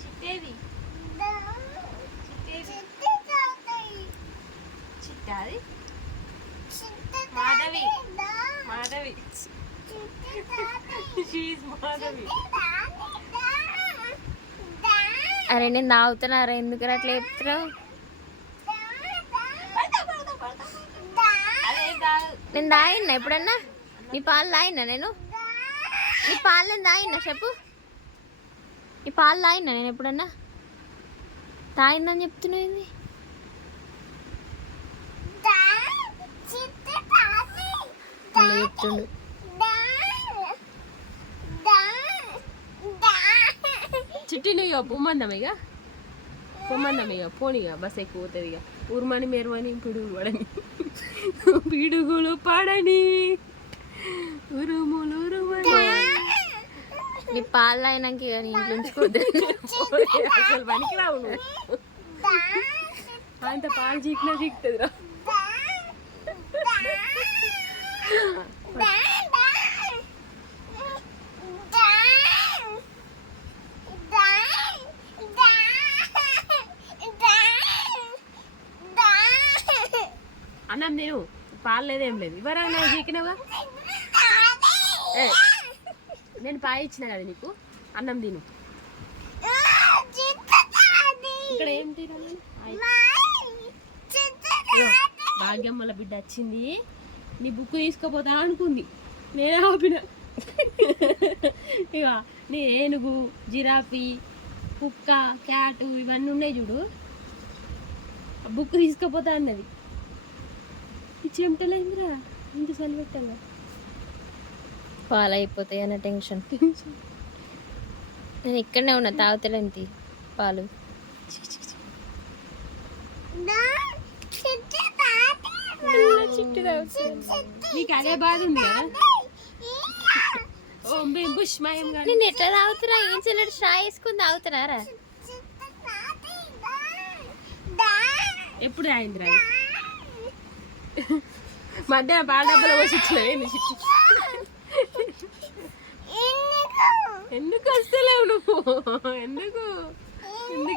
చిట్టేది చిట్టాది మాధవి మాధవి మాధవి. అరే నేను తాగుతున్నారా, ఎందుకు అట్లా చెప్తున్నావు? నేను తాగినా ఎప్పుడన్నా? నీ పాలు తాగినా నేను? నీ పాలు నేను తాగినా చెప్పు? నీ పాలు తాగినా నేను ఎప్పుడన్నా? తాగిందని చెప్తున్నావు ఏంది? చెప్తుండు. చిట్టి నువ్వు పొమ్మందాం ఇక పోనీగా బస్ ఎక్కువ పోతుంది ఇక. ఊర్మని మెరుమని పిడుగులు పడని పిడుగులు పడని ఉరుములు ఉరుమని. నీ పాలు అయినాక ఇక నీ ఇంట్లో ఉంచుకోవద్దు. అసలు పనికి రావు నువ్వు. అంత పాలు చీకినా చీకుతుంది రా. అన్నం నేను పాలు లేదేం లేదు. ఇవరైనా చీకినవా? నేను పాలు ఇచ్చిన కదా నీకు, అన్నం తిను. ఇక్కడ ఏం తినాలి? భాగ్యమ్మల బిడ్డ వచ్చింది, నీ బుక్ తీసుకుపోతా అనుకుంది, నేనే ఆపిన. ఇక నీ ఏనుగు, జిరాఫీ, కుక్క, క్యాటు ఇవన్నీ ఉన్నాయి చూడు, ఆ బుక్ తీసుకుపోతా అన్నది. ఈ చెమటలైందిరా, ఇంత చలి పెట్టాలా? పాలు అయిపోతాయి అన్న టెన్షన్. నేను ఇక్కడనే ఉన్నా, తాగుతలేంటి పాలు. నీకు అదే బాధ ఉంది కదా? నేను ఎట్లా తాగుతున్నా? ఏం చెల్లెడు షా వేసుకుని తాగుతున్నారా? ఎప్పుడు అయిందిరా? మధ్యాహ్నం పాల డబ్బులు పోసి ఇచ్చినవి. ఎందుకు వస్తలేవు నువ్వు? ఎందుకు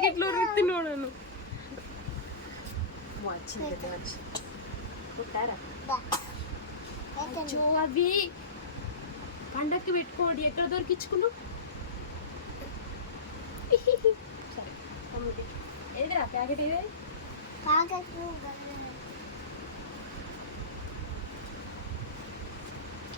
ఇట్లా రుత్తినో నన్ను? అవి పండక్కి పెట్టుకోండి. ఎక్కడ దొరికించుకున్నావు? ఏదిరా ప్యాకెట్? ఏది